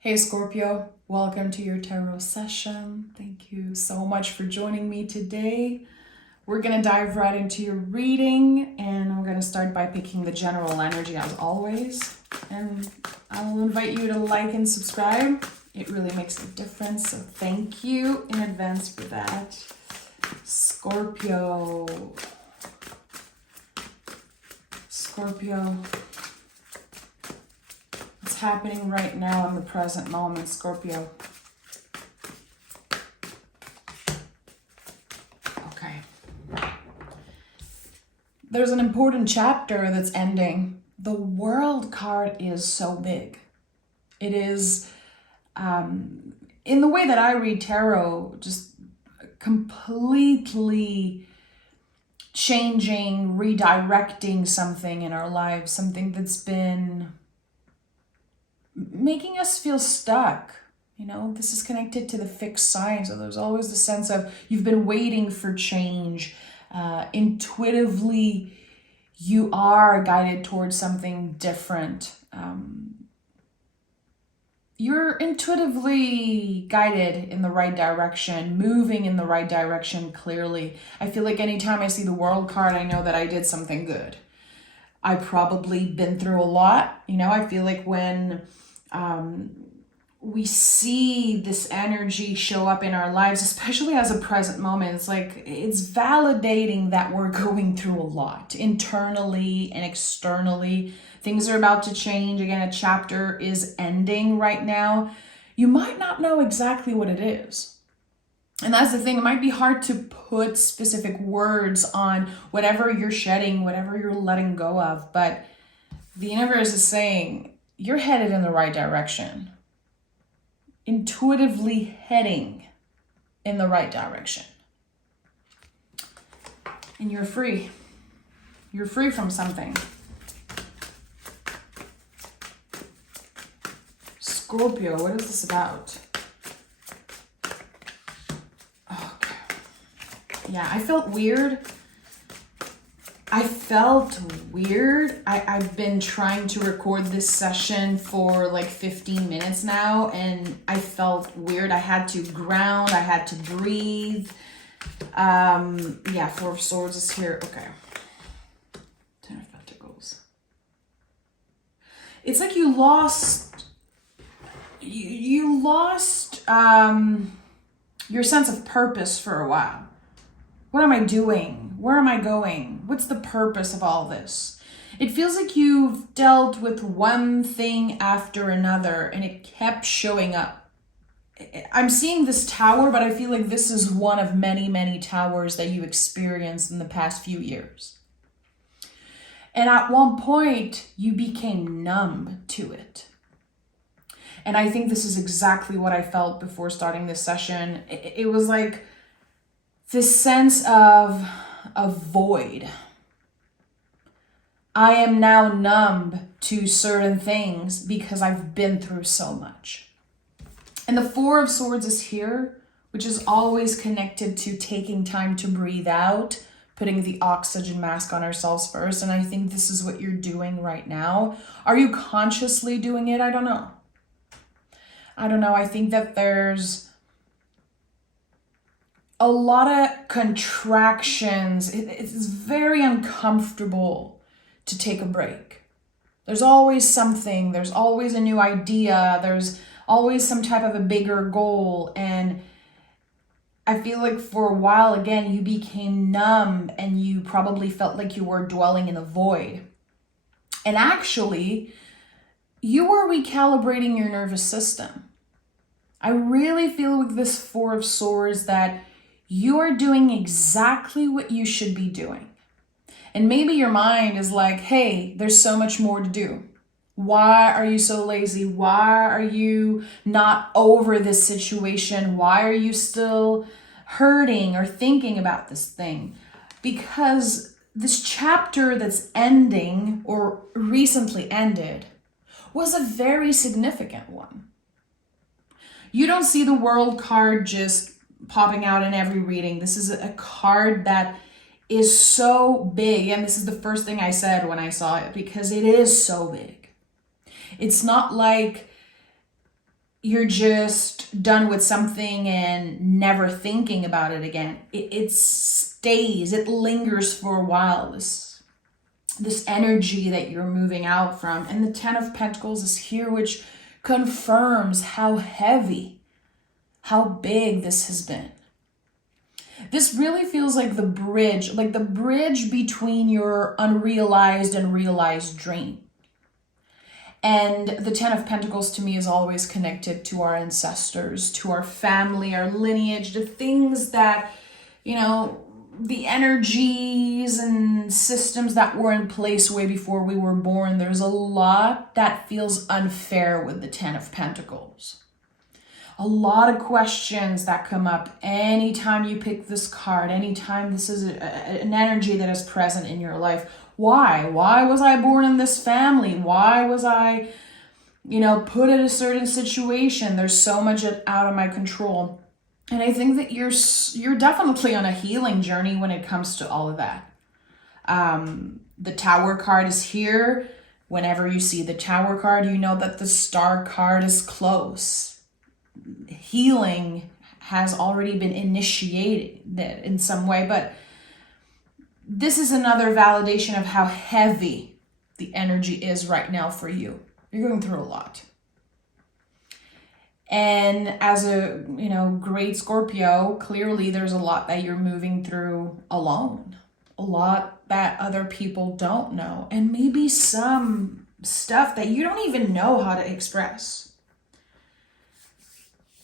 Hey Scorpio, welcome to your tarot session. Thank you so much for joining me today. We're going to dive right into your reading, and we're going to start by picking the general energy as always. And I will invite you to like and subscribe. It really makes a difference, so thank you in advance for that. Scorpio. What's happening right now in the present moment, Scorpio? Okay. There's an important chapter that's ending. The World card is so big. It is, in the way that I read tarot, just completely changing, redirecting something in our lives, something that's been making us feel stuck. You know, this is connected to the fixed sign. So there's always the sense of you've been waiting for change. Intuitively, you are guided towards something different. You're intuitively guided in the right direction, moving in the right direction clearly. I feel like anytime I see the World card, I know that I did something good. I've probably been through a lot. You know, I feel like when we see this energy show up in our lives, especially as a present moment, it's like it's validating that we're going through a lot internally and externally. Things are about to change. Again, a chapter is ending right now. You might not know exactly what it is. And that's the thing, it might be hard to put specific words on whatever you're shedding, whatever you're letting go of, but the universe is saying you're headed in the right direction. Intuitively heading in the right direction. And you're free. You're free from something. Scorpio, what is this about? Yeah, I felt weird. I've been trying to record this session for like 15 minutes now, and I felt weird. I had to ground, I had to breathe. Yeah, Four of Swords is here. Okay. Ten of Pentacles. It's like you lost your sense of purpose for a while. What am I doing? Where am I going? What's the purpose of all this? It feels like you've dealt with one thing after another and it kept showing up. I'm seeing this tower, but I feel like this is one of many, many towers that you experienced in the past few years. And at one point, you became numb to it. And I think this is exactly what I felt before starting this session. It was like this sense of a void. I am now numb to certain things because I've been through so much. And the Four of Swords is here, which is always connected to taking time to breathe out, putting the oxygen mask on ourselves first. And I think this is what you're doing right now. Are you consciously doing it? I don't know. I think that there's a lot of contractions. It's very uncomfortable to take a break. There's always something. There's always a new idea. There's always some type of a bigger goal. And I feel like for a while, again, you became numb and you probably felt like you were dwelling in a void. And actually, you were recalibrating your nervous system. I really feel with this Four of Swords that you are doing exactly what you should be doing. And maybe your mind is like, hey, there's so much more to do. Why are you so lazy? Why are you not over this situation? Why are you still hurting or thinking about this thing? Because this chapter that's ending or recently ended was a very significant one. You don't see the World card just popping out in every reading. This is a card that is so big, and this is the first thing I said when I saw it, because it is so big. It's not like you're just done with something and never thinking about it again. It stays, it lingers for a while, this energy that you're moving out from. And the Ten of Pentacles is here, which confirms how heavy, how big this has been. This really feels like the bridge between your unrealized and realized dream. And the Ten of Pentacles to me is always connected to our ancestors, to our family, our lineage, the things that, the energies and systems that were in place way before we were born. There's a lot that feels unfair with the Ten of Pentacles. A lot of questions that come up anytime you pick this card, anytime this is an energy that is present in your life. Why? Why was I born in this family? Why was I, put in a certain situation? There's so much out of my control. And I think that you're definitely on a healing journey when it comes to all of that. The Tower card is here. Whenever you see the Tower card, you know that the Star card is close. Healing has already been initiated in some way, but this is another validation of how heavy the energy is right now for you. You're going through a lot. And as a, great Scorpio, clearly there's a lot that you're moving through alone. A lot that other people don't know. And maybe some stuff that you don't even know how to express.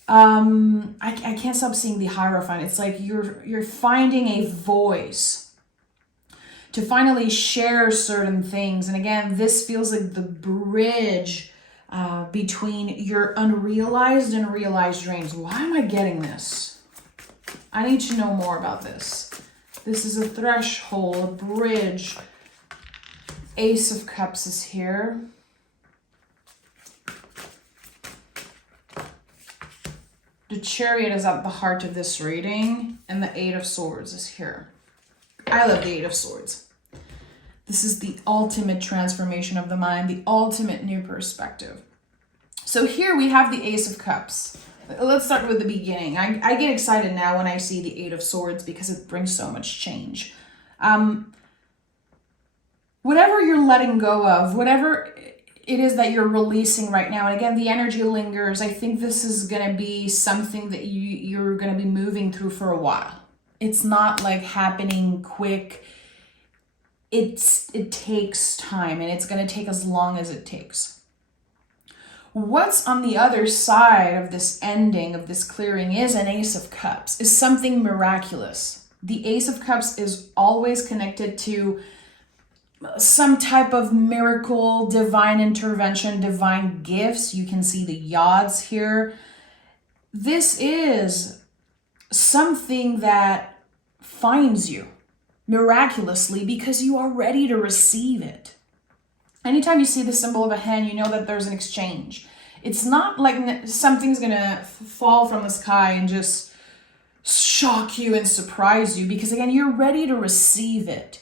I can't stop seeing the Hierophant. It's like you're finding a voice to finally share certain things. And again, this feels like the bridge between your unrealized and realized dreams. Why am I getting this? I need to know more about this. This is a threshold, a bridge. Ace of Cups is here. The Chariot is at the heart of this reading, and the Eight of Swords is here. I love the Eight of Swords. This is the ultimate transformation of the mind, the ultimate new perspective. So here we have the Ace of Cups. Let's start with the beginning. I get excited now when I see the Eight of Swords because it brings so much change. Whatever you're letting go of, whatever it is that you're releasing right now, and again, the energy lingers. I think this is going to be something that you're going to be moving through for a while. It's not like happening quick. It takes time, and it's going to take as long as it takes. What's on the other side of this ending, of this clearing, is an Ace of Cups, is something miraculous. The Ace of Cups is always connected to some type of miracle, divine intervention, divine gifts. You can see the Yods here. This is something that finds you miraculously because you are ready to receive it. Anytime you see the symbol of a hen, you know that there's an exchange. It's not like something's gonna fall from the sky and just shock you and surprise you, because again, you're ready to receive it.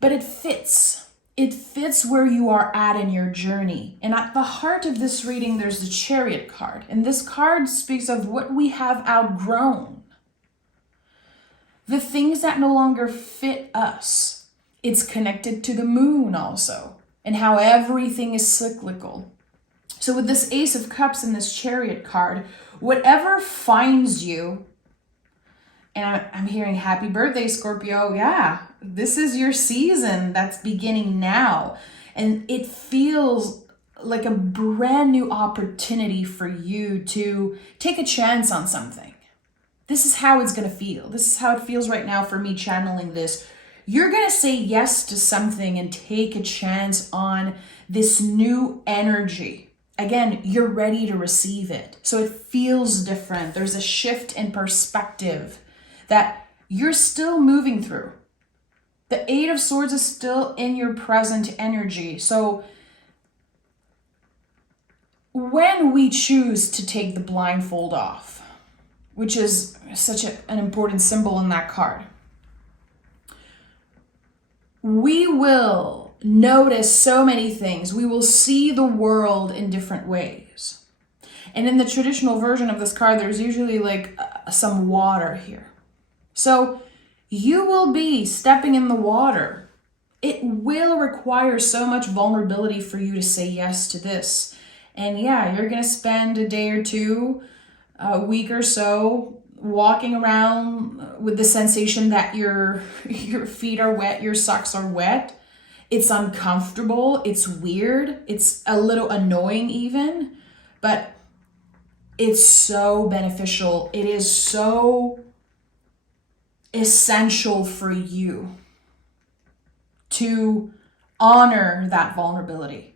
But it fits. It fits where you are at in your journey. And at the heart of this reading, there's the Chariot card. And this card speaks of what we have outgrown. The things that no longer fit us. It's connected to the moon also, and how everything is cyclical. So with this Ace of Cups and this Chariot card, whatever finds you, and I'm hearing happy birthday, Scorpio. Yeah, this is your season that's beginning now. And it feels like a brand new opportunity for you to take a chance on something. This is how it's going to feel. This is how it feels right now for me channeling this. You're going to say yes to something and take a chance on this new energy. Again, you're ready to receive it. So it feels different. There's a shift in perspective that you're still moving through. The Eight of Swords is still in your present energy. So when we choose to take the blindfold off, which is such an important symbol in that card, we will notice so many things. We will see the world in different ways. And in the traditional version of this card, there's usually like some water here. So you will be stepping in the water. It will require so much vulnerability for you to say yes to this. And yeah, you're going to spend a day or two, a week or so, walking around with the sensation that your feet are wet, your socks are wet. It's uncomfortable, it's weird, it's a little annoying even, but it's so beneficial. It is so essential for you to honor that vulnerability.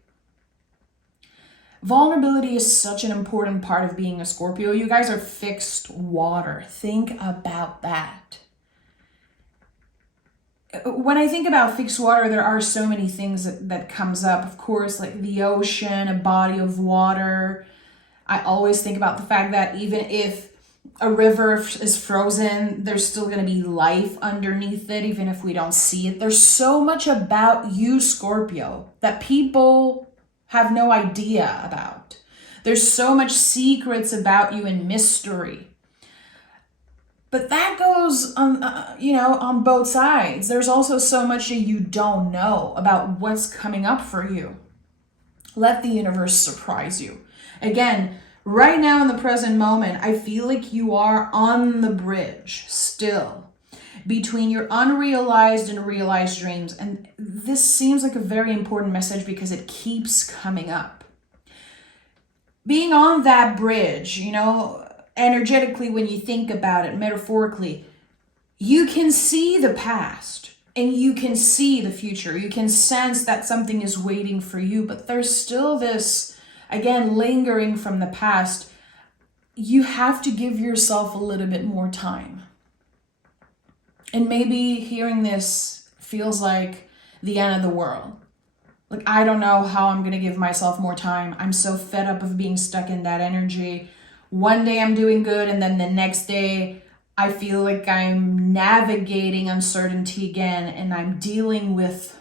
Vulnerability is such an important part of being a Scorpio. You guys are fixed water. Think about that. When I think about fixed water, there are so many things that comes up. Of course, like the ocean, a body of water. I always think about the fact that even if a river is frozen, there's still going to be life underneath it, even if we don't see it. There's so much about you, Scorpio, that people have no idea about. There's so much secrets about you and mystery. But that goes on, on both sides. There's also so much that you don't know about what's coming up for you. Let the universe surprise you. Again, right now in the present moment, I feel like you are on the bridge still between your unrealized and realized dreams. And this seems like a very important message because it keeps coming up. Being on that bridge, energetically, when you think about it, metaphorically, you can see the past and you can see the future. You can sense that something is waiting for you, but there's still this, again, lingering from the past. You have to give yourself a little bit more time. And maybe hearing this feels like the end of the world. Like, I don't know how I'm going to give myself more time. I'm so fed up of being stuck in that energy. One day I'm doing good, and then the next day I feel like I'm navigating uncertainty again, and I'm dealing with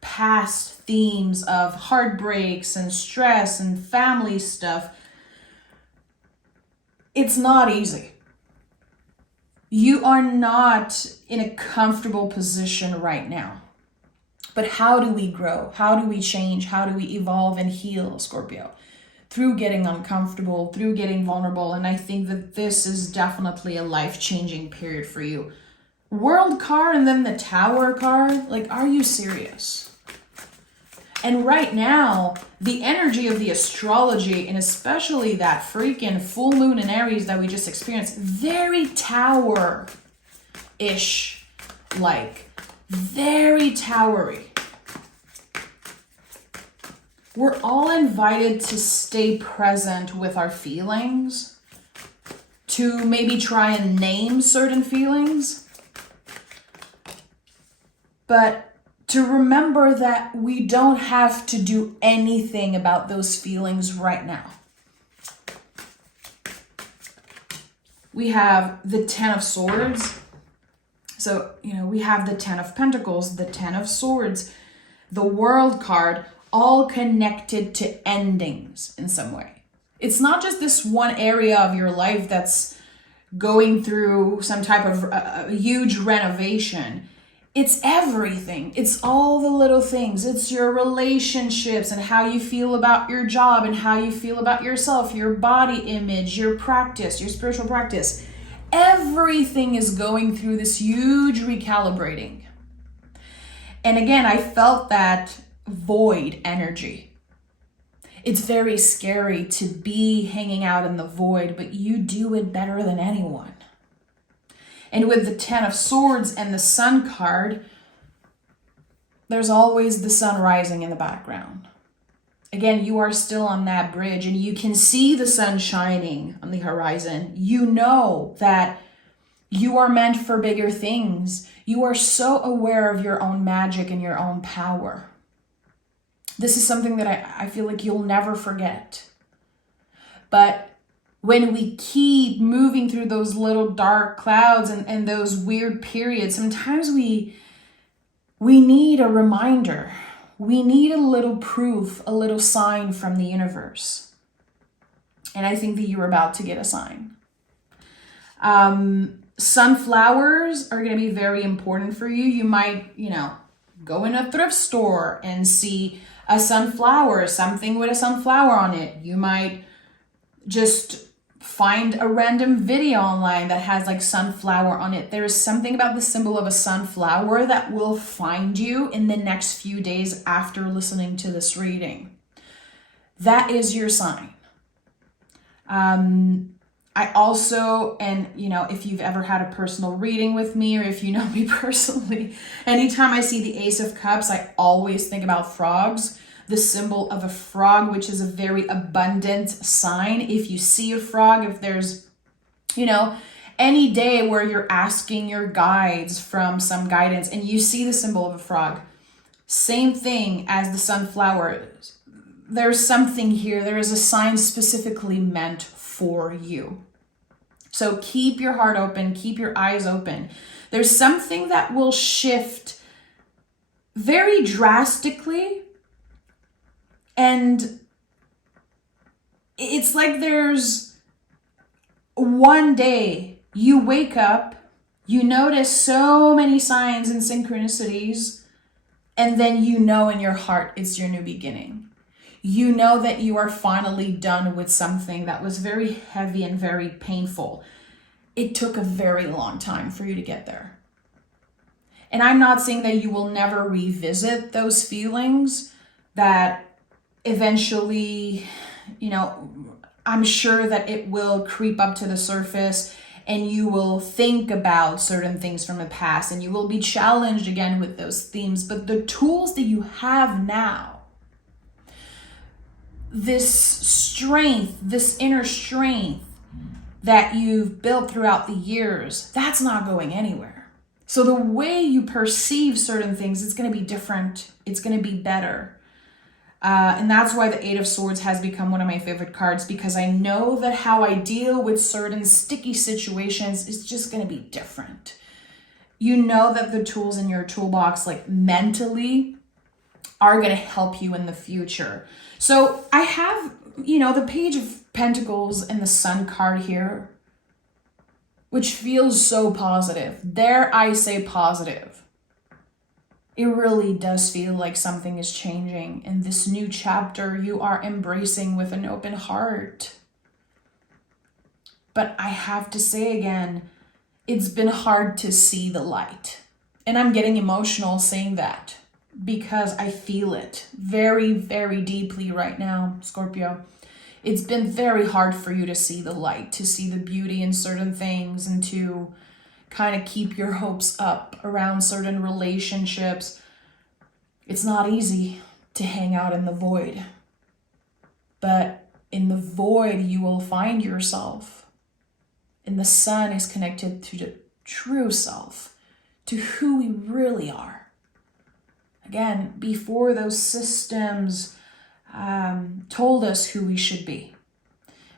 past themes of heartbreaks and stress and family stuff. It's not easy. You are not in a comfortable position right now. But how do we grow? How do we change? How do we evolve and heal, Scorpio? Through getting uncomfortable, through getting vulnerable. And I think that this is definitely a life-changing period for you. World card and then the Tower card. Like, are you serious? And right now, the energy of the astrology, and especially that freaking full moon in Aries that we just experienced, very Tower-ish, like very towery. We're all invited to stay present with our feelings, to maybe try and name certain feelings, but to remember that we don't have to do anything about those feelings right now. We have the Ten of Swords. So, we have the Ten of Pentacles, the Ten of Swords, the World card, all connected to endings in some way. It's not just this one area of your life that's going through some type of huge renovation. It's everything. It's all the little things. It's your relationships and how you feel about your job and how you feel about yourself, your body image, your practice, your spiritual practice. Everything is going through this huge recalibrating. And again, I felt that void energy. It's very scary to be hanging out in the void, but you do it better than anyone. And with the Ten of Swords and the Sun card, there's always the sun rising in the background. Again, you are still on that bridge and you can see the sun shining on the horizon. You know that you are meant for bigger things. You are so aware of your own magic and your own power. This is something that I feel like you'll never forget. But when we keep moving through those little dark clouds and those weird periods, sometimes we need a reminder. We need a little proof, a little sign from the universe. And I think that you're about to get a sign. Sunflowers are going to be very important for you. You might, go in a thrift store and see a sunflower, something with a sunflower on it. You might just find a random video online that has like sunflower on it. There is something about the symbol of a sunflower that will find you in the next few days after listening to this reading. That is your sign. I also, and if you've ever had a personal reading with me, or if you know me personally, anytime I see the Ace of Cups, I always think about frogs, the symbol of a frog, which is a very abundant sign. If you see a frog, if there's, any day where you're asking your guides from some guidance and you see the symbol of a frog, same thing as the sunflower. There's something here. There is a sign specifically meant for you. So keep your heart open, keep your eyes open. There's something that will shift very drastically, and it's like there's one day you wake up, you notice so many signs and synchronicities, and then in your heart it's your new beginning. You know that you are finally done with something that was very heavy and very painful. It took a very long time for you to get there. And I'm not saying that you will never revisit those feelings, that eventually, I'm sure that it will creep up to the surface and you will think about certain things from the past and you will be challenged again with those themes. But the tools that you have now, this strength, this inner strength that you've built throughout the years, that's not going anywhere. So the way you perceive certain things, it's going to be different. It's going to be better. And that's why the Eight of Swords has become one of my favorite cards, because I know that how I deal with certain sticky situations is just going to be different. You know that the tools in your toolbox, like mentally, are going to help you in the future. So I have, the Page of Pentacles and the Sun card here, which feels so positive. Dare I say positive. It really does feel like something is changing. In this new chapter, you are embracing with an open heart. But I have to say again, it's been hard to see the light. And I'm getting emotional saying that, because I feel it very, very deeply right now, Scorpio. It's been very hard for you to see the light, to see the beauty in certain things, and to kind of keep your hopes up around certain relationships. It's not easy to hang out in the void. But in the void, you will find yourself. And the sun is connected to the true self, to who we really are. Again, before those systems told us who we should be,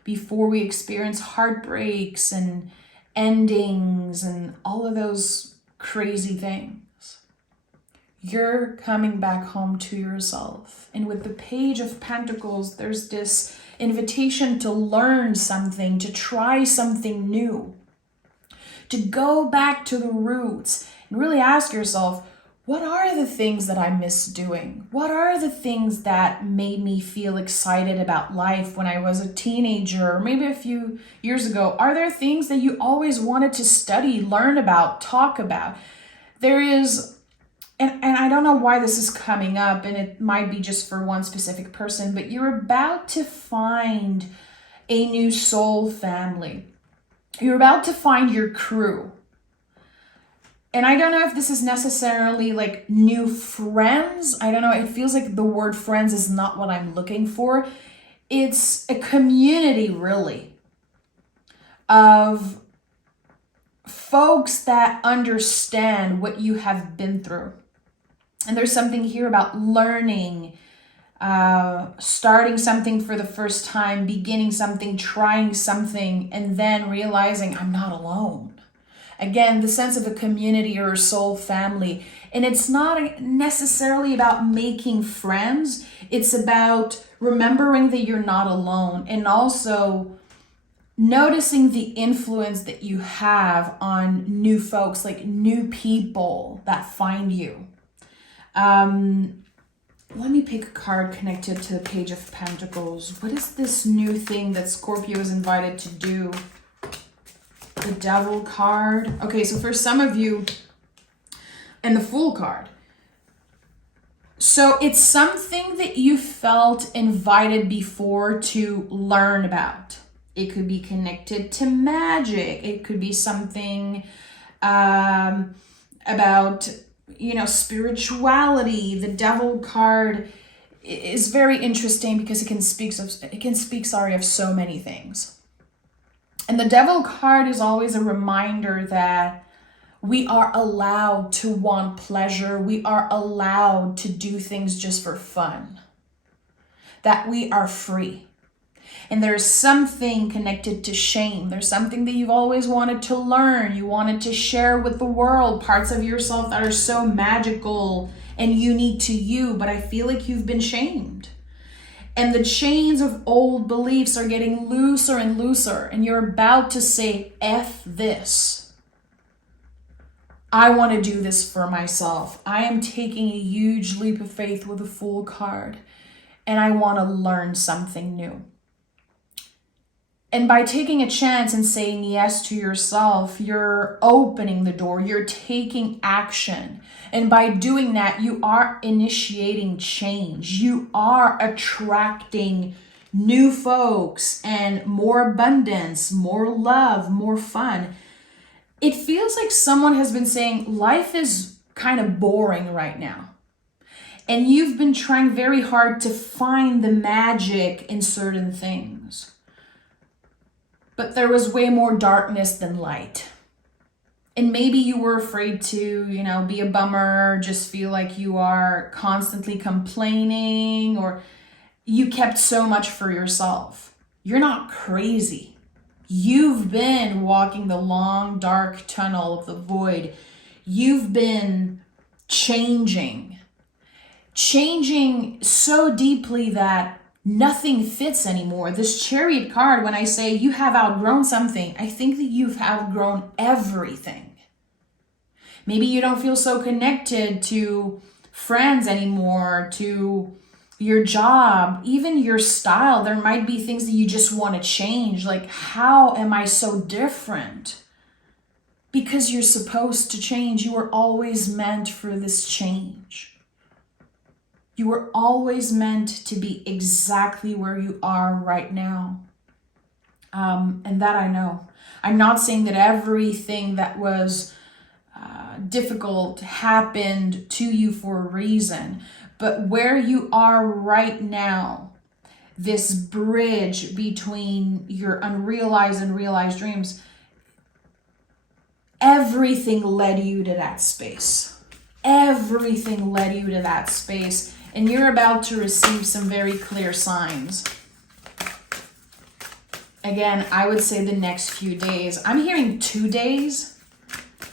before we experience heartbreaks and endings and all of those crazy things, you're coming back home to yourself. And with the Page of Pentacles, there's this invitation to learn something, to try something new, to go back to the roots and really ask yourself, what are the things that I miss doing? What are the things that made me feel excited about life when I was a teenager, or maybe a few years ago? Are there things that you always wanted to study, learn about, talk about? There is, and I don't know why this is coming up, and it might be just for one specific person, but you're about to find a new soul family. You're about to find your crew. And I don't know if this is necessarily like new friends. I don't know. It feels like the word friends is not what I'm looking for. It's a community, really, of folks that understand what you have been through. And there's something here about learning, starting something for the first time, beginning something, trying something, and then realizing I'm not alone. Again, the sense of a community or a soul family. And it's not necessarily about making friends. It's about remembering that you're not alone, and also noticing the influence that you have on new folks, like new people that find you. Let me pick a card connected to the Page of Pentacles. What is this new thing that Scorpio is invited to do? The Devil card. Okay, so for some of you, and the Fool card. So it's something that you felt invited before to learn about. It could be connected to magic. It could be something about, spirituality. The Devil card is very interesting because it can speak of so many things. And the Devil card is always a reminder that we are allowed to want pleasure. We are allowed to do things just for fun. That we are free. And there's something connected to shame. There's something that you've always wanted to learn. You wanted to share with the world parts of yourself that are so magical and unique to you, but I feel like you've been shamed. And the chains of old beliefs are getting looser and looser, and you're about to say, F this. I want to do this for myself. I am taking a huge leap of faith with the Fool card, and I want to learn something new. And by taking a chance and saying yes to yourself, you're opening the door, you're taking action. And by doing that, you are initiating change. You are attracting new folks and more abundance, more love, more fun. It feels like someone has been saying life is kind of boring right now. And you've been trying very hard to find the magic in certain things. But there was way more darkness than light. And maybe you were afraid to, be a bummer, just feel like you are constantly complaining, or you kept so much for yourself. You're not crazy. You've been walking the long, dark tunnel of the void. You've been changing so deeply that nothing fits anymore. This Chariot card, when I say you have outgrown something, I think that you've outgrown everything. Maybe you don't feel so connected to friends anymore, to your job, even your style. There might be things that you just want to change. Like, how am I so different? Because you're supposed to change. You were always meant for this change. You were always meant to be exactly where you are right now. And that I know. I'm not saying that everything that was difficult happened to you for a reason, but where you are right now, this bridge between your unrealized and realized dreams, everything led you to that space. Everything led you to that space. And you're about to receive some very clear signs. Again, I would say the next few days. I'm hearing 2 days.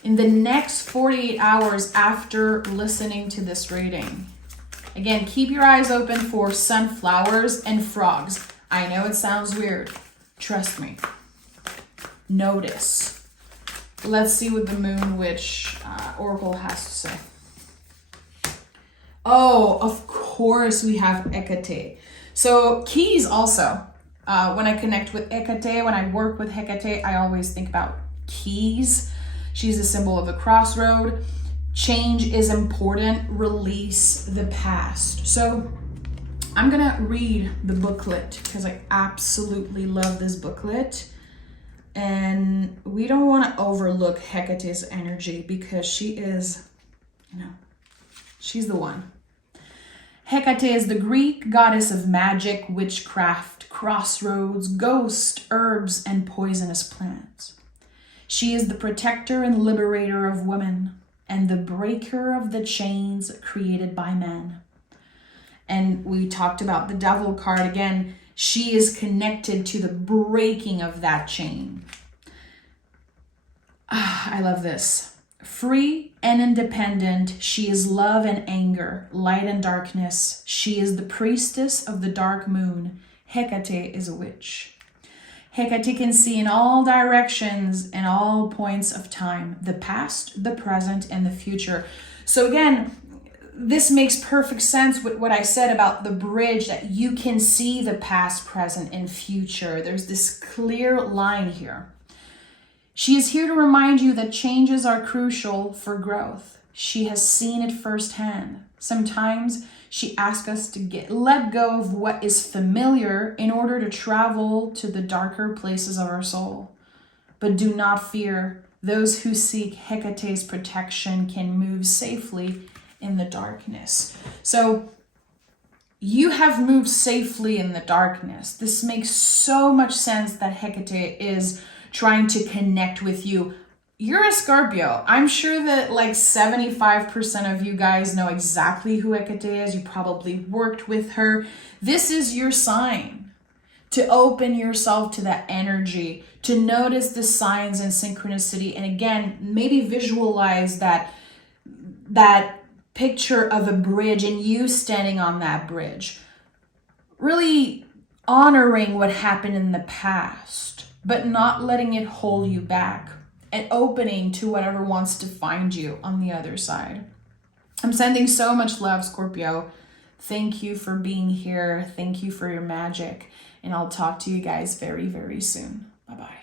In the next 48 hours after listening to this reading. Again, keep your eyes open for sunflowers and frogs. I know it sounds weird. Trust me. Notice. Let's see what the Moon Witch Oracle has to say. Oh, of course we have Hecate. So keys also. When I connect with Hecate, when I work with Hecate, I always think about keys. She's a symbol of the crossroad. Change is important. Release the past. So I'm going to read the booklet because I absolutely love this booklet. And we don't want to overlook Hecate's energy because she is, she's the one. Hecate is the Greek goddess of magic, witchcraft, crossroads, ghosts, herbs, and poisonous plants. She is the protector and liberator of women and the breaker of the chains created by men. And we talked about the Devil card again. She is connected to the breaking of that chain. I love this. Free and independent, she is love and anger, light and darkness. She is the priestess of the dark moon. Hecate is a witch. Hecate can see in all directions and all points of time, the past, the present, and the future. So again, this makes perfect sense with what I said about the bridge, that you can see the past, present, and future. There's this clear line here. She is here to remind you that changes are crucial for growth. She has seen it firsthand. Sometimes she asks us to let go of what is familiar in order to travel to the darker places of our soul. But do not fear. Those who seek Hecate's protection can move safely in the darkness. So you have moved safely in the darkness. This makes so much sense that Hecate is trying to connect with you. You're a Scorpio. I'm sure that like 75% of you guys know exactly who Hecate is. You probably worked with her. This is your sign to open yourself to that energy, to notice the signs and synchronicity. And again, maybe visualize that picture of a bridge and you standing on that bridge. Really honoring what happened in the past, but not letting it hold you back, and opening to whatever wants to find you on the other side. I'm sending so much love, Scorpio. Thank you for being here. Thank you for your magic. And I'll talk to you guys very, very soon. Bye-bye.